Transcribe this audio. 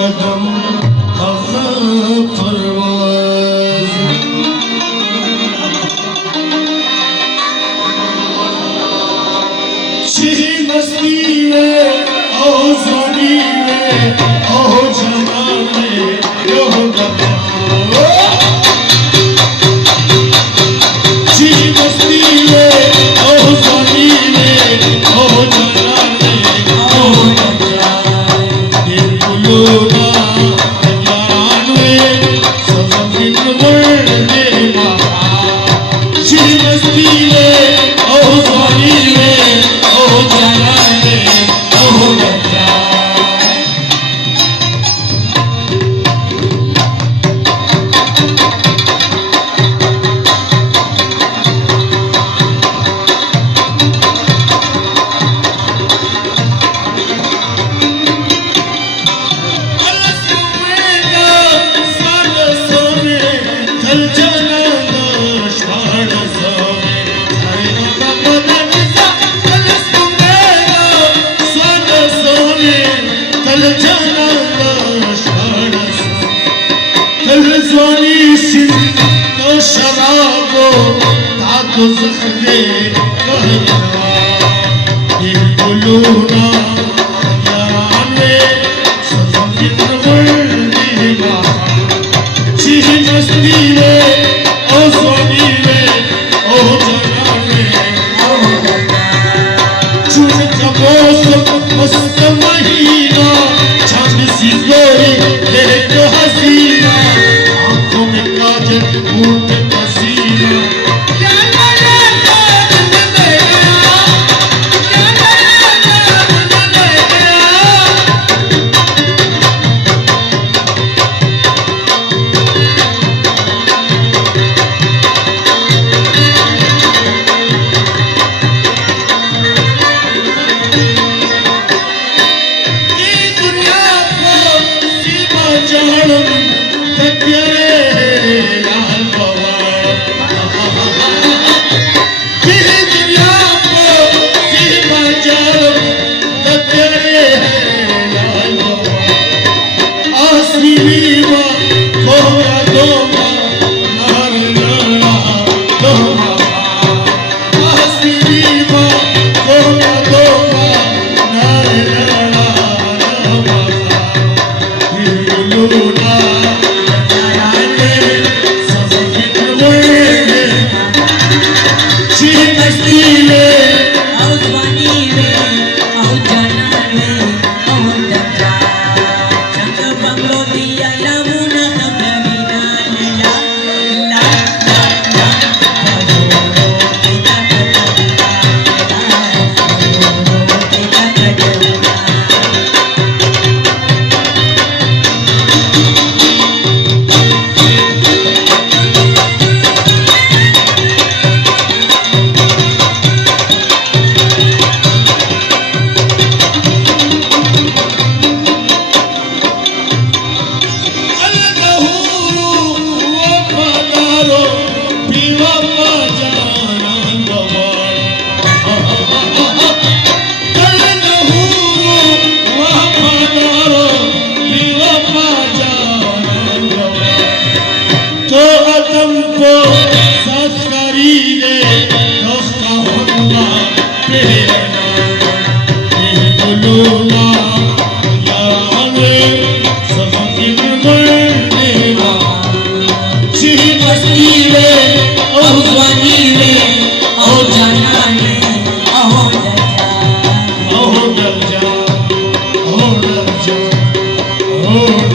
कदम परवाज she मस्ती में ओ ज़नी में ओ जना में यो गदा शी मस्ती में ओ ज़नी में ओ जना में ओ गदा दिल बुलूना यारान में सब दिन वर्दे महा शी मस्ती में ओ ज़नी में ओ जना में ओ गदा She सस्ती रे ओ स्वामी रे ओ जाना रे ओ डर जा ओ डर जा ओ डर जा ओ